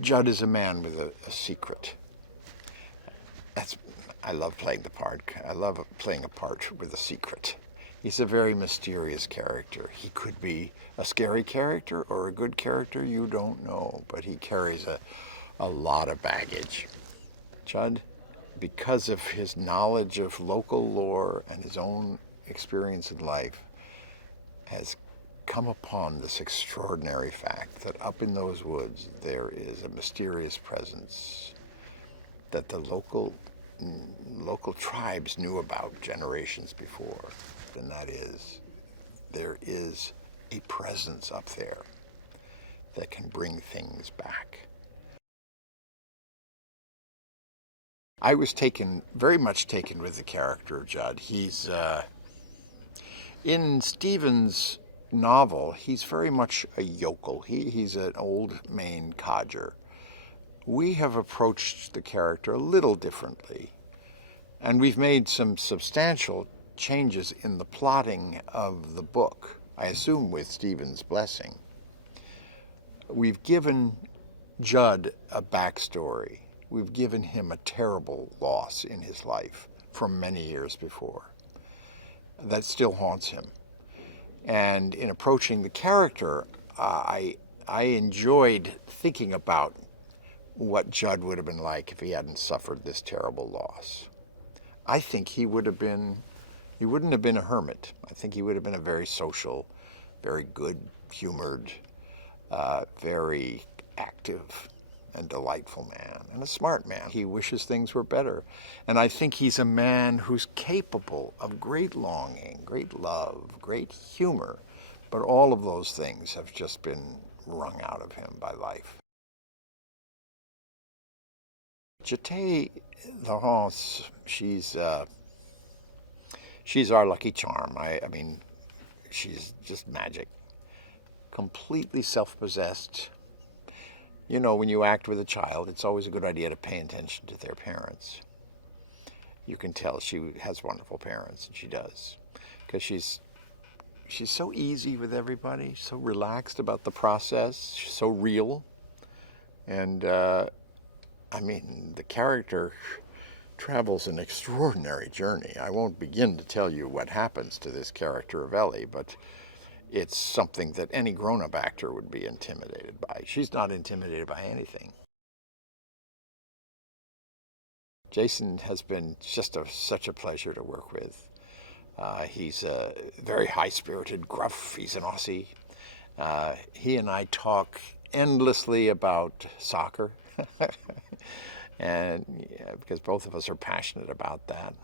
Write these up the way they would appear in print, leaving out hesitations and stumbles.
Judd is a man with a secret. I love playing the part. I love playing a part with a secret. He's a very mysterious character. He could be a scary character or a good character, you don't know, but he carries a lot of baggage. Judd, because of his knowledge of local lore and his own experience in life, has come upon this extraordinary fact that up in those woods there is a mysterious presence that the local tribes knew about generations before. And that is, there is a presence up there that can bring things back. I was very much taken with the character of Judd. He's, in Stephen's novel, he's very much a yokel. He's an old Maine codger. We have approached the character a little differently, and we've made some substantial changes in the plotting of the book, I assume with Stephen's blessing. We've given Judd a backstory. We've given him a terrible loss in his life from many years before that still haunts him. And in approaching the character, I enjoyed thinking about what Judd would have been like if he hadn't suffered this terrible loss. I think he wouldn't have been a hermit. I think he would have been a very social, very good-humored, very active and delightful man, and a smart man. He wishes things were better. And I think he's a man who's capable of great longing, great love, great humor, but all of those things have just been wrung out of him by life. Jete Laurence, she's our lucky charm. I mean, she's just magic. Completely self-possessed. You know, when you act with a child, it's always a good idea to pay attention to their parents. You can tell she has wonderful parents, and she does, because she's so easy with everybody, so relaxed about the process, she's so real. And I mean, the character travels an extraordinary journey. I won't begin to tell you what happens to this character of Ellie, but it's something that any grown-up actor would be intimidated by. She's not intimidated by anything. Jason has been just such a pleasure to work with. He's a very high-spirited, gruff. He's an Aussie. He and I talk endlessly about soccer, and because both of us are passionate about that,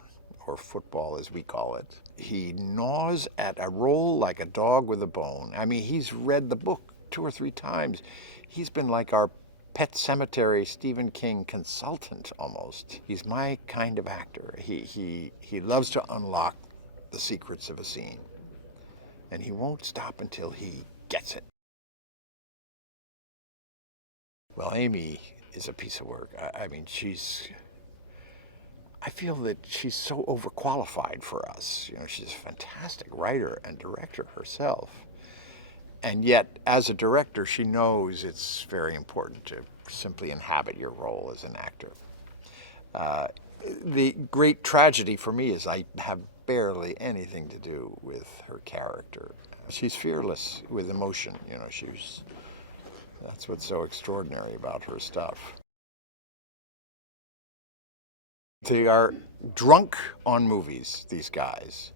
or football as we call it. He gnaws at a role like a dog with a bone. I mean, he's read the book 2 or 3 times. He's been like our Pet Sematary Stephen King consultant almost. He's my kind of actor. He loves to unlock the secrets of a scene, and he won't stop until he gets it. Well, Amy is a piece of work. I mean, I feel that she's so overqualified for us. You know, she's a fantastic writer and director herself. And yet, as a director, she knows it's very important to simply inhabit your role as an actor. The great tragedy for me is I have barely anything to do with her character. She's fearless with emotion. You know, that's what's so extraordinary about her stuff. They are drunk on movies, these guys.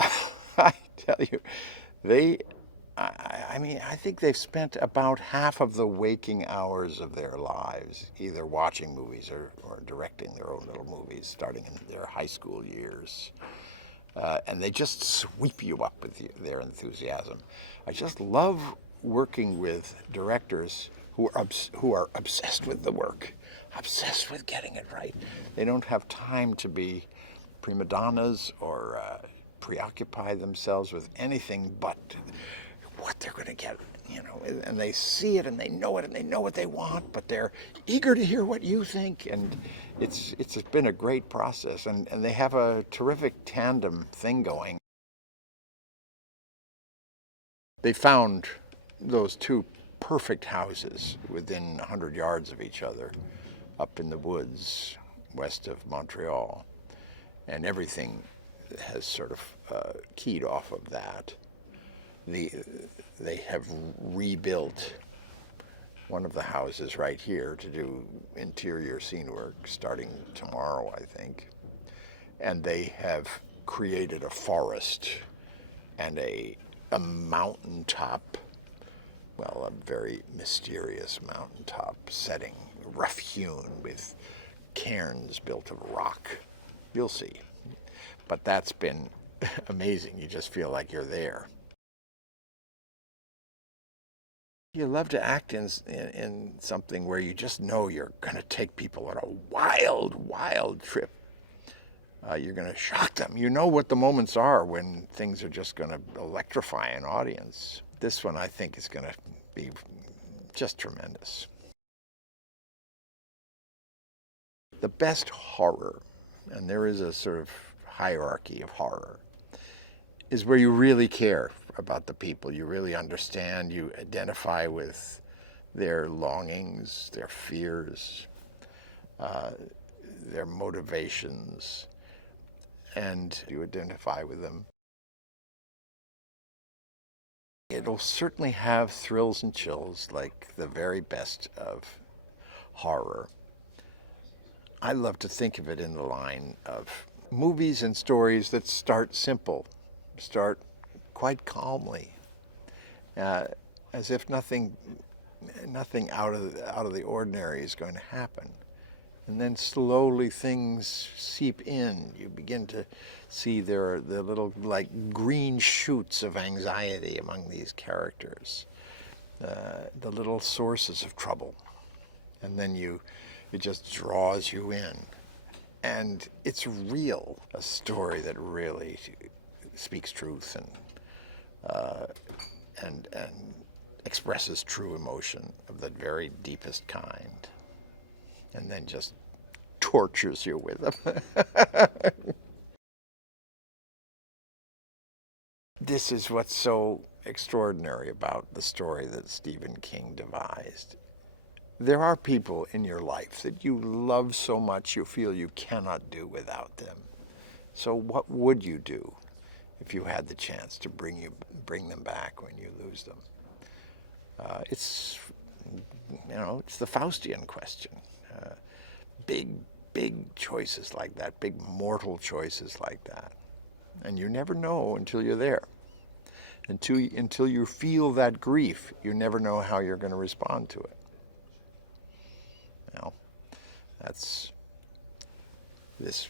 I tell you, I mean, I think they've spent about half of the waking hours of their lives either watching movies or directing their own little movies, starting in their high school years. And they just sweep you up with their enthusiasm. I just love working with directors who are obsessed with the work, obsessed with getting it right. They don't have time to be prima donnas or preoccupy themselves with anything but what they're going to get, you know. And they see it and they know it and they know what they want, but they're eager to hear what you think. And it's been a great process, and they have a terrific tandem thing going. They found those 2 perfect houses within 100 yards of each other up in the woods west of Montreal. And everything has sort of keyed off of that. They have rebuilt one of the houses right here to do interior scene work starting tomorrow, I think. And they have created a forest and a mountaintop, well, a very mysterious mountaintop setting, rough-hewn with cairns built of rock. You'll see. But that's been amazing. You just feel like you're there. You love to act in something where you just know you're going to take people on a wild, wild trip. You're going to shock them. You know what the moments are when things are just going to electrify an audience. This one, I think, is going to be just tremendous. The best horror, and there is a sort of hierarchy of horror, is where you really care about the people. You really understand, you identify with their longings, their fears, their motivations, and you identify with them. It'll certainly have thrills and chills like the very best of horror. I love to think of it in the line of movies and stories that start simple, start quite calmly, as if nothing out of the ordinary is going to happen. And then slowly things seep in. You begin to see there are the little like green shoots of anxiety among these characters, the little sources of trouble. And then it just draws you in. And it's real, a story that really speaks truth and expresses true emotion of the very deepest kind, and then just tortures you with them. This is what's so extraordinary about the story that Stephen King devised. There are people in your life that you love so much you feel you cannot do without them. So what would you do if you had the chance to bring them back when you lose them? It's the Faustian question. Big choices like that, big mortal choices like that. And you never know until you're there. Until you feel that grief, you never know how you're going to respond to it. That's this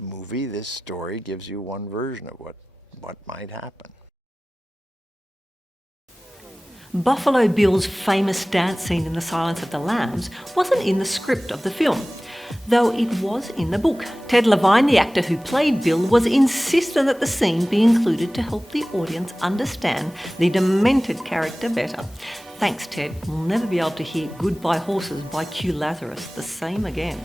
movie, this story gives you one version of what might happen. Buffalo Bill's famous dance scene in The Silence of the Lambs wasn't in the script of the film, though it was in the book. Ted Levine, the actor who played Bill, was insistent that the scene be included to help the audience understand the demented character better. Thanks, Ted. We'll never be able to hear Goodbye Horses by Q Lazarus the same again.